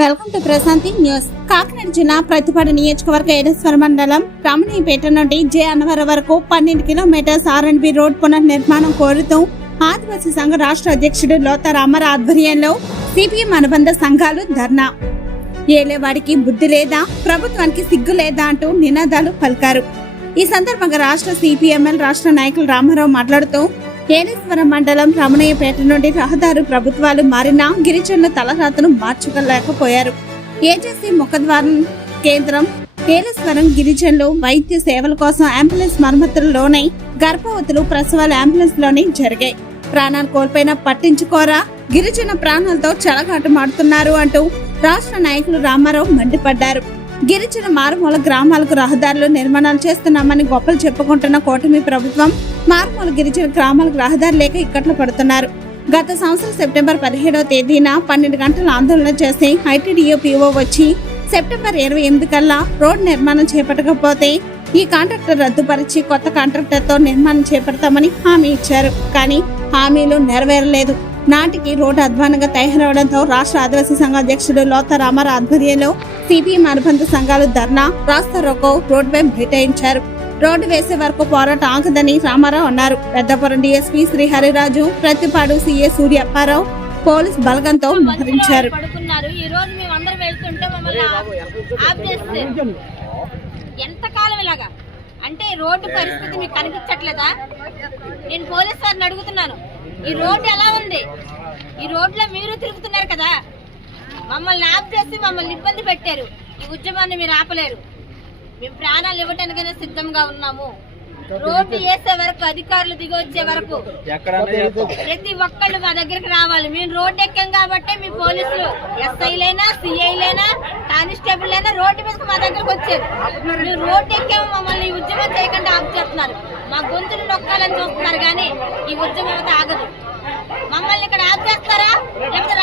Welcome to Prashanti news. Kakinada జిల్లా ప్రతిపాడు నియోజకవర్గ ఏడేశ్వర మండలం రమణీయపేట నుండి జే అన్నవరం వరకు 12 కిలోమీటర్స్ R&B రోడ్ పునర్నిర్మాణం కోరుతూ ఆదివాసీ సంఘ రాష్ట్ర అధ్యక్షుడు లోతా రామారావు ఆధ్వర్యంలో సిపిఎం అనుబంధ సంఘాలు ధర్నా. ఏలేవాడికి బుద్ధి లేదా, ప్రభుత్వానికి సిగ్గు లేదా అంటూ నినాదాలు పలికారు. ఈ సందర్భంగా రాష్ట్ర సిపిఎంఎల్ రాష్ట్ర నాయకులు రామారావు మాట్లాడుతూ ఏలేశ్వరం మండలం రమణయ్యపేట నుండి రహదారు ప్రభుత్వాలు మారినా గిరిజనుల తలరాతను మార్చుకోలేకపోయారు. ఏజెన్సీ ముఖద్వారం కేంద్రం ఏలేశ్వరం గిరిజనులు వైద్య సేవల కోసం అంబులెన్స్ మరమ్మతుల్లోనే గర్భవతులు ప్రసవాలు అంబులెన్స్ లోనే జరిగాయి. ప్రాణాలు కోల్పోయినా పట్టించుకోరా, గిరిజన ప్రాణాలతో చెలగాటమాడుతున్నారు అంటూ రాష్ట్ర నాయకులు రామారావు మండిపడ్డారు. గిరిజన మారుమూల గ్రామాలకు రహదారులు నిర్మాణాలు చేస్తున్నామని గొప్పలు చెప్పుకుంటున్న కూటమి ప్రభుత్వం మారుమూల గిరిజన గ్రామాలకు రహదారి లేక ఇక్కట్లు పడుతున్నారు. గత సంవత్సరం సెప్టెంబర్ 17వ తేదీన 12 గంటల ఆందోళన చేసి ఐటీడీఓ పీఓ వచ్చి సెప్టెంబర్ 28 కల్లా రోడ్డు నిర్మాణం చేపట్టకపోతే ఈ కాంట్రాక్టర్ రద్దుపరిచి కొత్త కాంట్రాక్టర్ తో నిర్మాణం చేపడతామని హామీ ఇచ్చారు. కానీ హామీలు నెరవేరలేదు. నాటికి రోడ్డు అధ్వానంగా తయారవడంతో రాష్ట్ర ఆదివాసీ సంఘ అధ్యక్షుడు లోతా రామారావు ఆధ్వర్యంలో సిపిఎం అనుబంధ సంఘాలు ధర్నా, రాస్తా రోకో రోడ్డుపై బైఠాయించారు. రోడ్డు వేసే వరకు పోరాటం ఆగదని రామారావు అన్నారు. పెద్దపురం డీఎస్పీ శ్రీహరిరాజు, ప్రతిపాడు సీఏ సూర్య అప్పారావు పోలీస్ బలగంతో మోహరించారు. ఎంతకాలం ఇలాగా అంటే రోడ్డు పరిస్థితి మీకు కనిపించట్లేదా? నేను పోలీస్ వారిని అడుగుతున్నాను, ఈ రోడ్డు ఎలా ఉంది? ఈ రోడ్లో మీరు తిరుగుతున్నారు కదా, మమ్మల్ని ఆప్ చేసి మమ్మల్ని ఇబ్బంది పెట్టారు. ఈ ఉద్యమాన్ని మీరు ఆపలేరు. మేము ప్రాణాలు ఇవ్వటానికైనా సిద్ధంగా ఉన్నాము. రోడ్డు వేసే వరకు, అధికారులు దిగి వచ్చే వరకు ప్రతి ఒక్కళ్ళు మా దగ్గరికి రావాలి. మేము రోడ్డు ఎక్కాం కాబట్టి మీ పోలీసులు ఎస్ఐలైనా, సిఐలైనా, కానిస్టేబుల్ అయినా రోడ్డు మీదకి మా దగ్గరకు వచ్చారు. మేము రోడ్డు ఎక్కాము, మమ్మల్ని ఈ ఉద్యమం చేయకుండా ఆపు చేస్తున్నారు. మా గొంతులు నొక్కాలని చూస్తున్నారు, కానీ ఈ ఉద్యమం అయితే ఆగదు. మమ్మల్ని ఇక్కడ ఆపు చేస్తారా లేకపోతే